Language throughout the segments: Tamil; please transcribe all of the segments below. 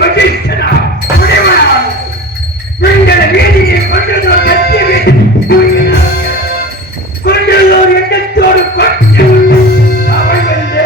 வசிஷ்டனா முனிவனாக எங்கள் வீதியை கொண்டதோர் சத்திய கொண்டதோர் எண்ணத்தோடு கொண்டு அவள் வந்து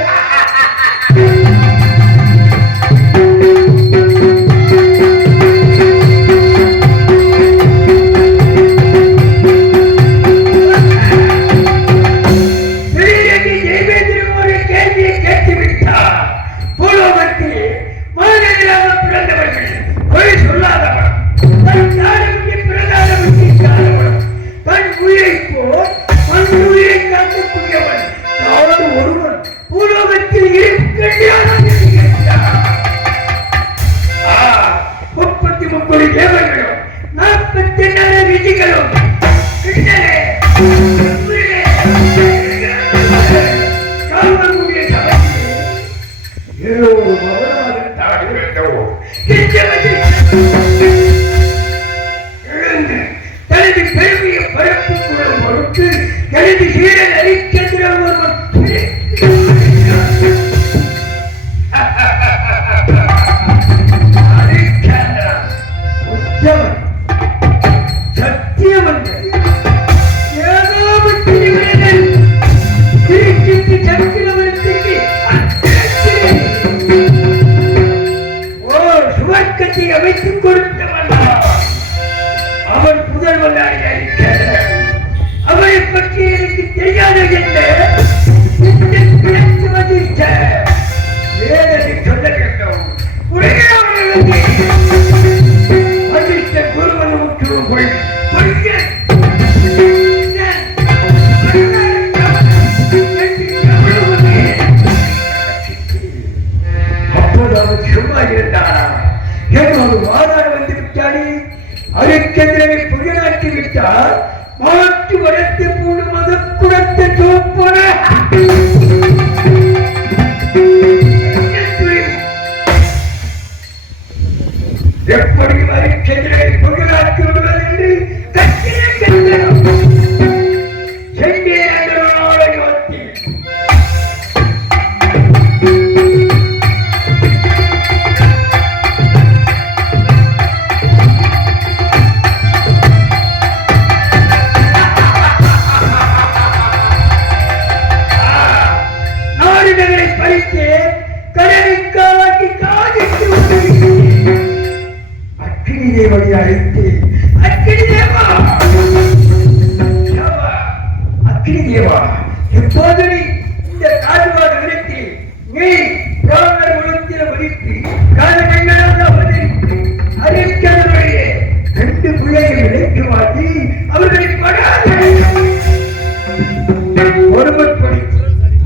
அமைத்துக் கொடுத்தவன் அவன் புதல்வனாக இருக்கிறான். அவரை பற்றி எனக்கு தெரியாத சொல்ல வேண்டும். அப்போது அவன் சும்மா இருந்தானா? என்னோடு வாதாட வந்து விட்டானே, அரைக்கதிரை புயலாக்கி விட்டால் மாற்று வளர்த்து போடும் மதக்குடத்தை தோப்பன எப்படி அரைக்கதிரை புயலாக்கி விடுவது என்று சென்றே நாளை ஒத்தி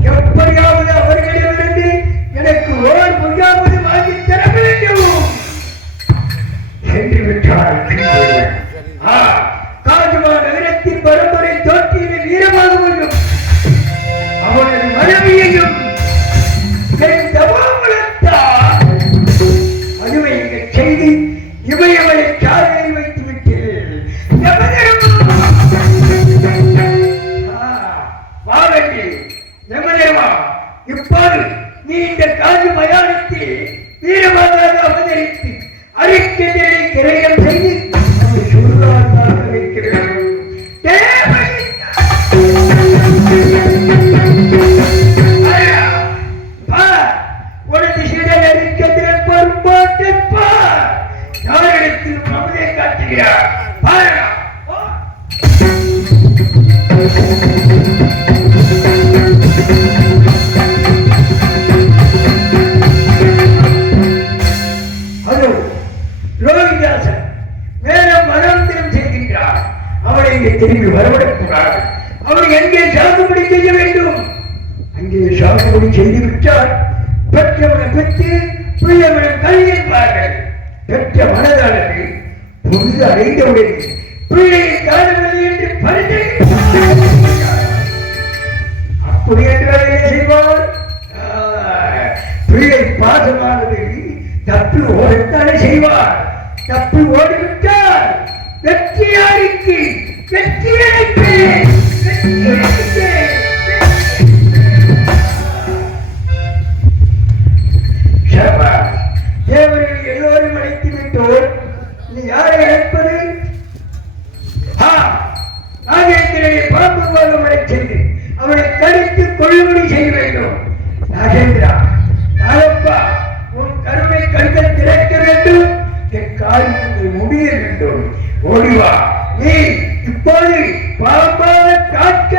எப்படியாவது அவர்களிடமிருந்து எனக்கு ஓர் முகாவது வாங்கி தர வேண்டும் என்று விட்டார். காஜுமா நகரத்தின் பரம்பரை தோற்றிய வீரமாக வேண்டும். அவனது மனைவியையும் அனுவை செய்து இவையவளை காலையில் வைத்து விட்டேன். இப்போது நீ இந்த காஜு மயானத்தில் வீரமாக அவதரித்து அரிக்கதிரை கிரயம் செய்து சூழ்நாட்டாக வைக்கிறேன். உனது சீடல் அரிக்கதிரன் பொறுப்பாட்டப்பா யாரிடத்தில் மமதை காட்டுகிறார் பாரா. திரும்பி வரவிடக்கூடாது. அவர் எங்கே சாகுபடி செய்ய வேண்டும்? அங்கே சாகுபடி செய்துவிட்டால் பெற்றவனை பெற்று பிள்ளைவனை கல் என்பார்கள். பெற்ற மனதாளர்கள் பொழுது அடைந்தவுடன் பிள்ளையை காணவில்லை என்று பரிசை அப்படி என்றால் செய்வார். பிள்ளை பாசமானது தப்பி ஓடத்தானே செய்வார். தப்பி ஓடிவிட்டால் வெற்றியாருக்கு தேவர்கள் எல்லோரும் காரியத்தை முடிய வேண்டும். ஓடிவா, நீ இப்போது பாம்பாக காட்சி